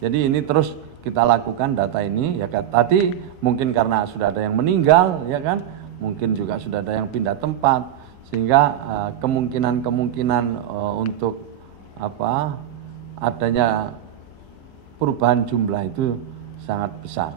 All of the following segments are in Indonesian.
Jadi ini terus kita lakukan data ini, ya kan. Tadi mungkin karena sudah ada yang meninggal, ya kan, mungkin juga sudah ada yang pindah tempat, sehingga kemungkinan untuk adanya perubahan jumlah itu sangat besar.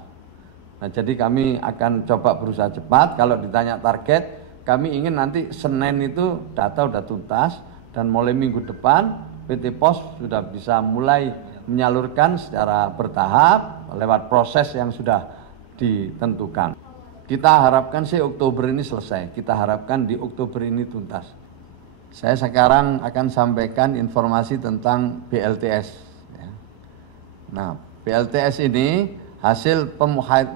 Nah, jadi kami akan coba berusaha cepat. Kalau ditanya target, kami ingin nanti Senin itu data sudah tuntas dan mulai minggu depan PT Pos sudah bisa mulai menyalurkan secara bertahap lewat proses yang sudah ditentukan. Kita harapkan sih Oktober ini selesai. Kita harapkan di Oktober ini tuntas. Saya sekarang akan sampaikan informasi tentang BLTS. Nah, BLTS ini hasil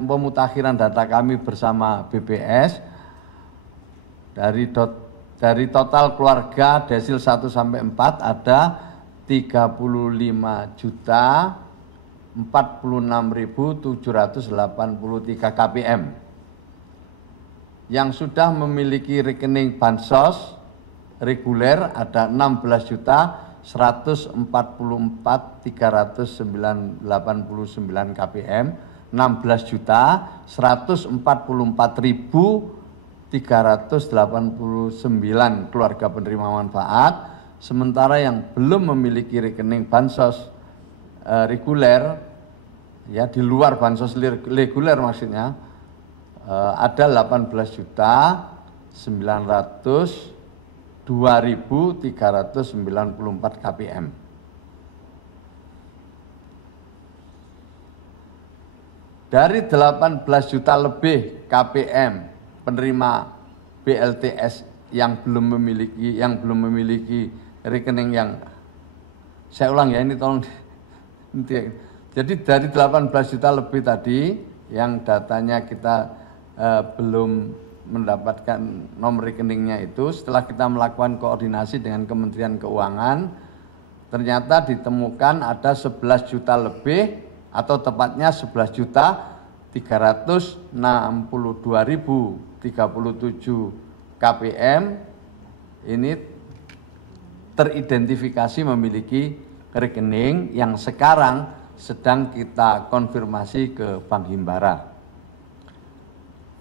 pemutakhiran data kami bersama BPS dari total keluarga desil 1 sampai 4 ada 35.046.783 KPM yang sudah memiliki rekening bansos reguler ada 16.144.389 KPM, 16.144.389 keluarga penerima manfaat, sementara yang belum memiliki rekening bansos reguler, ya di luar bansos reguler maksudnya, ada 18.902.394 KPM. Dari 18 juta lebih KPM penerima BLTS yang belum memiliki rekening yang, saya ulang ya ini tolong. Jadi dari 18 juta lebih tadi yang datanya kita belum mendapatkan nomor rekeningnya itu, setelah kita melakukan koordinasi dengan Kementerian Keuangan, ternyata ditemukan ada 11 juta lebih, atau tepatnya 11.362.037 KPM ini teridentifikasi memiliki rekening yang sekarang sedang kita konfirmasi ke Bank Himbara.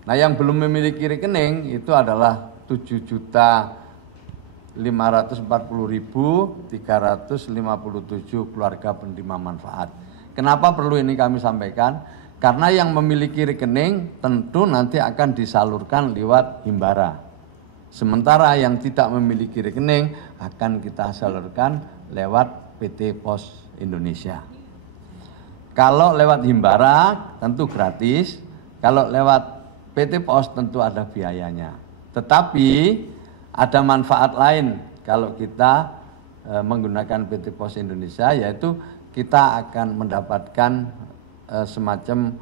Nah, yang belum memiliki rekening itu adalah 7.540.357 keluarga penerima manfaat. Kenapa perlu ini kami sampaikan? Karena yang memiliki rekening tentu nanti akan disalurkan lewat Himbara. Sementara yang tidak memiliki rekening akan kita salurkan lewat PT Pos Indonesia. Kalau lewat Himbara tentu gratis, kalau lewat PT Pos tentu ada biayanya. Tetapi ada manfaat lain kalau kita menggunakan PT Pos Indonesia, yaitu kita akan mendapatkan semacam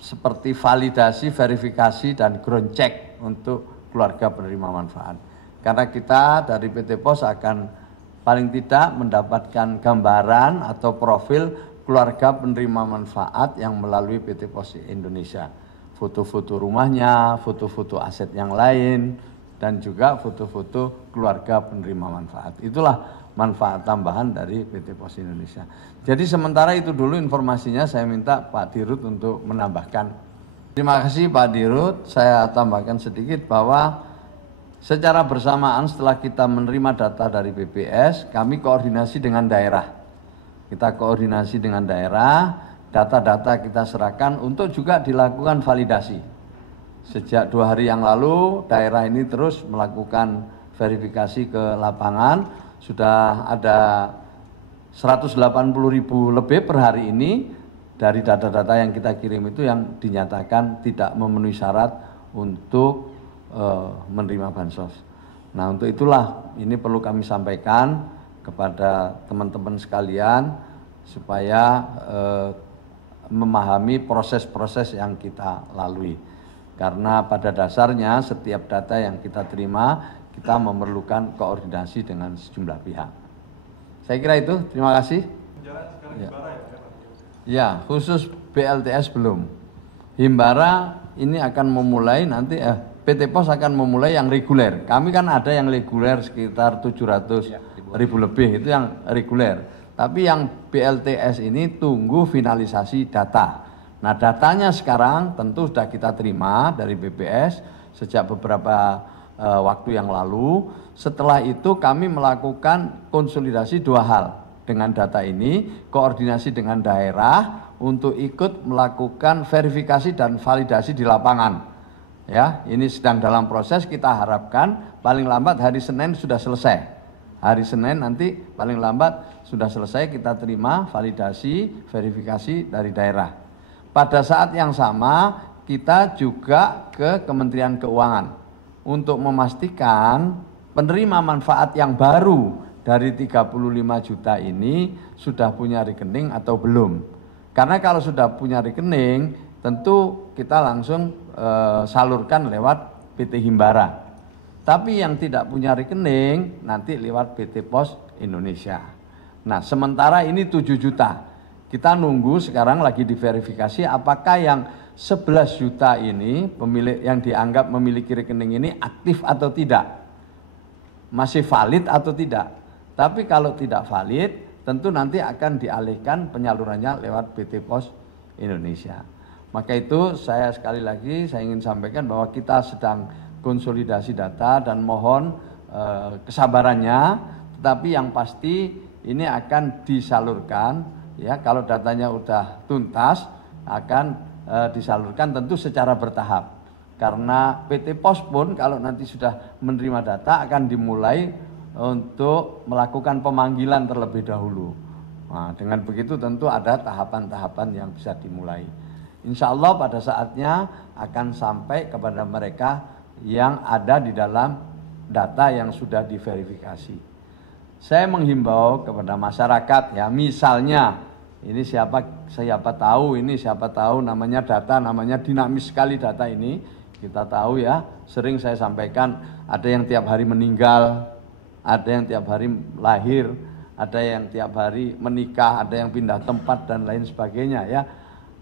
seperti validasi, verifikasi, dan ground check untuk keluarga penerima manfaat. Karena kita dari PT Pos akan paling tidak mendapatkan gambaran atau profil keluarga penerima manfaat yang melalui PT Pos Indonesia. Foto-foto rumahnya, foto-foto aset yang lain, dan juga foto-foto keluarga penerima manfaat. Itulah manfaat tambahan dari PT Pos Indonesia. Jadi sementara itu dulu informasinya, saya minta Pak Dirut untuk menambahkan. Terima kasih Pak Dirut, saya tambahkan sedikit bahwa secara bersamaan setelah kita menerima data dari BPS, kami koordinasi dengan daerah. Kita koordinasi dengan daerah, data-data kita serahkan untuk juga dilakukan validasi. Sejak 2 hari yang lalu, daerah ini terus melakukan verifikasi ke lapangan. Sudah ada 180.000 lebih per hari ini dari data-data yang kita kirim itu yang dinyatakan tidak memenuhi syarat untuk menerima bansos. Nah, untuk itulah ini perlu kami sampaikan kepada teman-teman sekalian supaya memahami proses-proses yang kita lalui. Karena pada dasarnya setiap data yang kita terima, kita memerlukan koordinasi dengan sejumlah pihak. Saya kira itu, terima kasih. Ya, khusus BLTS belum. Himbara ini akan memulai nanti, PT Pos akan memulai yang reguler. Kami kan ada yang reguler sekitar 700.000 lebih, itu yang reguler. Tapi yang BLTS ini tunggu finalisasi data. Nah, datanya sekarang tentu sudah kita terima dari BPS sejak beberapa waktu yang lalu. Setelah itu kami melakukan konsolidasi dua hal dengan data ini, koordinasi dengan daerah untuk ikut melakukan verifikasi dan validasi di lapangan. Ya, ini sedang dalam proses, kita harapkan paling lambat hari Senin sudah selesai. Hari Senin nanti paling lambat sudah selesai kita terima validasi, verifikasi dari daerah. Pada saat yang sama kita juga ke Kementerian Keuangan untuk memastikan penerima manfaat yang baru dari 35 juta ini sudah punya rekening atau belum. Karena kalau sudah punya rekening tentu kita langsung salurkan lewat PT Himbara. Tapi yang tidak punya rekening nanti lewat PT Pos Indonesia. Nah, sementara ini 7 juta. Kita nunggu sekarang lagi diverifikasi apakah yang 11 juta ini pemilik yang dianggap memiliki rekening ini aktif atau tidak. Masih valid atau tidak. Tapi kalau tidak valid tentu nanti akan dialihkan penyalurannya lewat PT Pos Indonesia. Maka itu saya sekali lagi saya ingin sampaikan bahwa kita sedang konsolidasi data dan mohon kesabarannya, tetapi yang pasti ini akan disalurkan ya, kalau datanya sudah tuntas akan disalurkan tentu secara bertahap. Karena PT Pos pun kalau nanti sudah menerima data akan dimulai untuk melakukan pemanggilan terlebih dahulu. Nah, dengan begitu tentu ada tahapan-tahapan yang bisa dimulai. Insya Allah pada saatnya akan sampai kepada mereka yang ada di dalam data yang sudah diverifikasi. Saya menghimbau kepada masyarakat ya, misalnya ini siapa tahu namanya data, namanya dinamis sekali data ini. Kita tahu ya, sering saya sampaikan ada yang tiap hari meninggal, ada yang tiap hari lahir, ada yang tiap hari menikah, ada yang pindah tempat dan lain sebagainya ya.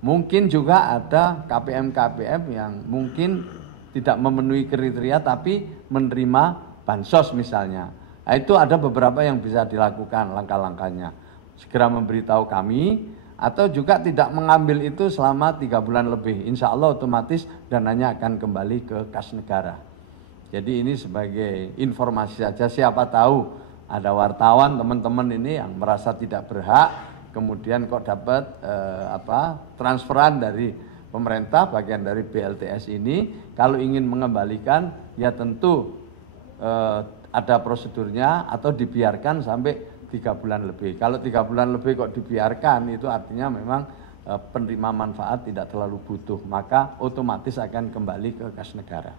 Mungkin juga ada KPM-KPM yang mungkin tidak memenuhi kriteria tapi menerima bansos misalnya. Nah, itu ada beberapa yang bisa dilakukan langkah-langkahnya. Segera memberitahu kami atau juga tidak mengambil itu selama 3 bulan lebih. Insya Allah otomatis dananya akan kembali ke kas negara. Jadi ini sebagai informasi saja, siapa tahu ada wartawan teman-teman ini yang merasa tidak berhak kemudian kok dapat transferan dari pemerintah bagian dari BLTS ini, kalau ingin mengembalikan ya tentu ada prosedurnya atau dibiarkan sampai 3 bulan lebih. Kalau 3 bulan lebih kok dibiarkan itu artinya memang penerima manfaat tidak terlalu butuh, maka otomatis akan kembali ke kas negara.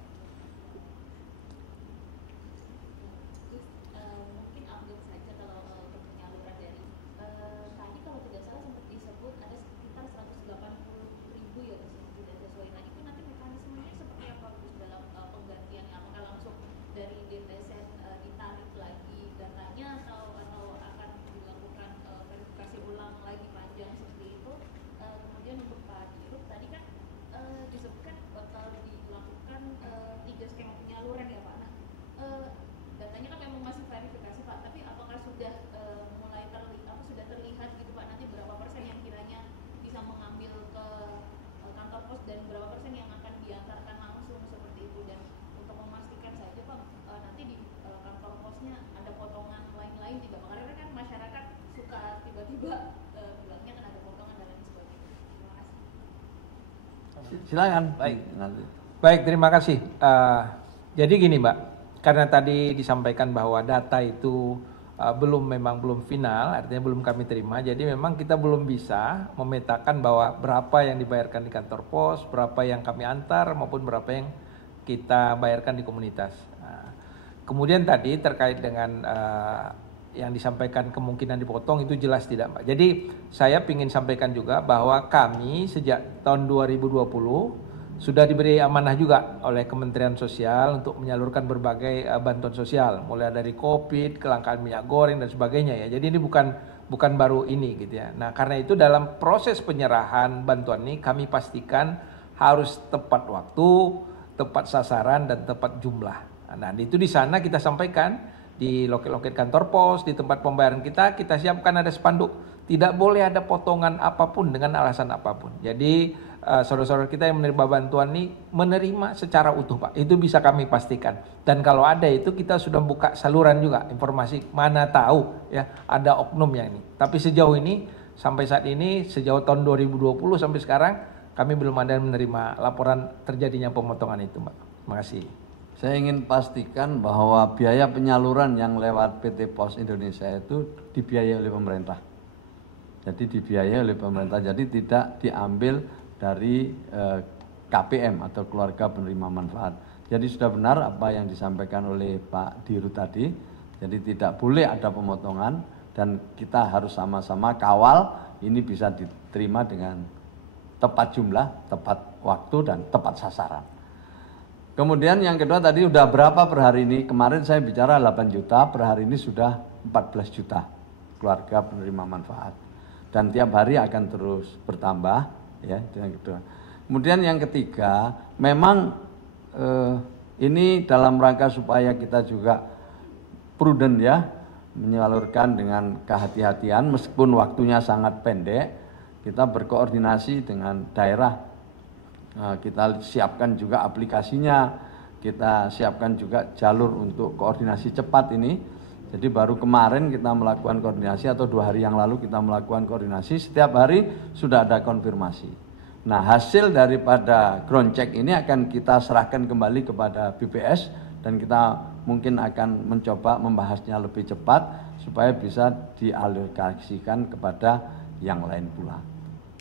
Silakan. Baik, terima kasih. Jadi gini Mbak, karena tadi disampaikan bahwa data itu memang belum final, artinya belum kami terima. Jadi memang kita belum bisa memetakan bahwa berapa yang dibayarkan di kantor pos, berapa yang kami antar maupun berapa yang kita bayarkan di komunitas. Kemudian tadi terkait dengan yang disampaikan kemungkinan dipotong itu jelas tidak Mbak. Jadi saya ingin sampaikan juga bahwa kami sejak tahun 2020 sudah diberi amanah juga oleh Kementerian Sosial untuk menyalurkan berbagai bantuan sosial, mulai dari COVID, kelangkaan minyak goreng dan sebagainya ya. Jadi ini bukan baru ini gitu ya. Nah, karena itu dalam proses penyerahan bantuan ini kami pastikan harus tepat waktu, tepat sasaran dan tepat jumlah. Nah, itu di sana kita sampaikan di loket-loket kantor pos, di tempat pembayaran kita siapkan ada spanduk. Tidak boleh ada potongan apapun dengan alasan apapun. Jadi saudara-saudara kita yang menerima bantuan ini menerima secara utuh Pak. Itu bisa kami pastikan. Dan kalau ada itu kita sudah buka saluran juga informasi, mana tahu ya ada oknum yang ini. Tapi sejauh ini sampai saat ini sejauh tahun 2020 sampai sekarang kami belum ada yang menerima laporan terjadinya pemotongan itu Mbak. Terima kasih. Saya ingin pastikan bahwa biaya penyaluran yang lewat PT Pos Indonesia itu dibiayai oleh pemerintah. Jadi dibiayai oleh pemerintah, jadi tidak diambil dari KPM atau keluarga penerima manfaat. Jadi sudah benar apa yang disampaikan oleh Pak Dirut tadi, jadi tidak boleh ada pemotongan dan kita harus sama-sama kawal ini bisa diterima dengan tepat jumlah, tepat waktu dan tepat sasaran. Kemudian yang kedua tadi udah berapa per hari ini? Kemarin saya bicara 8 juta, per hari ini sudah 14 juta keluarga penerima manfaat. Dan tiap hari akan terus bertambah, ya. Yang kedua. Kemudian yang ketiga, memang ini dalam rangka supaya kita juga prudent ya, menyalurkan dengan kehati-hatian meskipun waktunya sangat pendek, kita berkoordinasi dengan daerah. Kita siapkan juga aplikasinya, kita siapkan juga jalur untuk koordinasi cepat ini. Jadi baru kemarin kita melakukan koordinasi atau 2 hari yang lalu kita melakukan koordinasi, setiap hari sudah ada konfirmasi. Nah hasil daripada ground check ini akan kita serahkan kembali kepada BPS dan kita mungkin akan mencoba membahasnya lebih cepat supaya bisa dialokasikan kepada yang lain pula.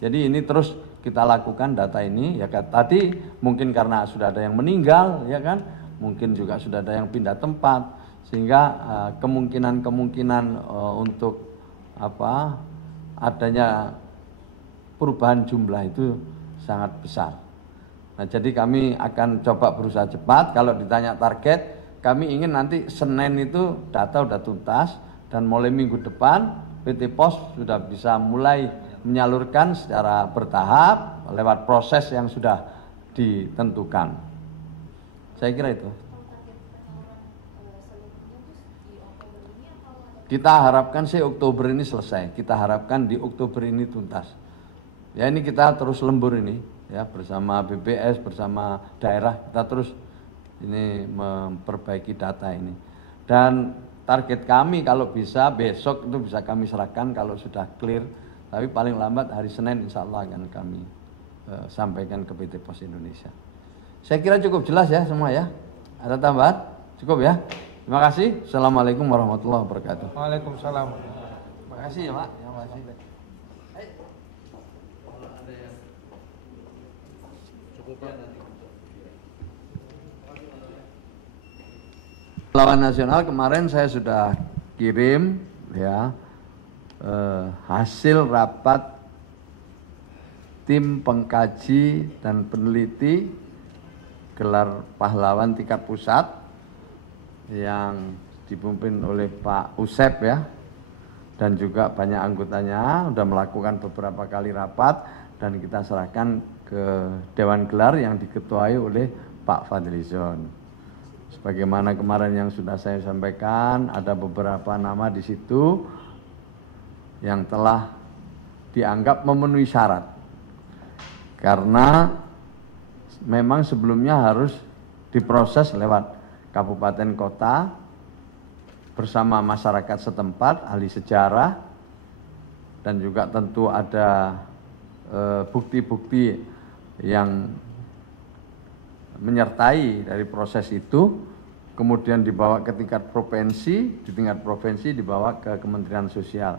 Jadi ini terus kita lakukan data ini ya tadi mungkin karena sudah ada yang meninggal ya kan, mungkin juga sudah ada yang pindah tempat sehingga kemungkinan untuk adanya perubahan jumlah itu sangat besar. Nah, jadi kami akan coba berusaha cepat. Kalau ditanya target, kami ingin nanti Senin itu data sudah tuntas dan mulai minggu depan PT Pos sudah bisa mulai menyalurkan secara bertahap lewat proses yang sudah ditentukan. Saya kira itu. Kita harapkan sih Oktober ini selesai. Kita harapkan di Oktober ini tuntas. Ya ini kita terus lembur ini ya bersama BPS, bersama daerah kita terus ini memperbaiki data ini. Dan target kami kalau bisa besok itu bisa kami serahkan kalau sudah clear. Tapi paling lambat hari Senin insya Allah akan kami sampaikan ke PT Pos Indonesia. Saya kira cukup jelas ya semua ya. Ada tambahan? Cukup ya? Terima kasih. Assalamualaikum warahmatullahi wabarakatuh. Waalaikumsalam. Terima kasih ya Pak. Terima kasih. Pahlawan Nasional kemarin saya sudah kirim ya hasil rapat tim pengkaji dan peneliti gelar pahlawan tingkat pusat yang dipimpin oleh Pak Usep ya, dan juga banyak anggotanya sudah melakukan beberapa kali rapat dan kita serahkan ke Dewan Gelar yang diketuai oleh Pak Fadlizon. Sebagaimana kemarin yang sudah saya sampaikan, ada beberapa nama di situ yang telah dianggap memenuhi syarat. Karena memang sebelumnya harus diproses lewat kabupaten kota bersama masyarakat setempat, ahli sejarah, dan juga tentu ada bukti-bukti yang menyertai dari proses itu, kemudian dibawa ke tingkat provinsi, di tingkat provinsi dibawa ke Kementerian Sosial.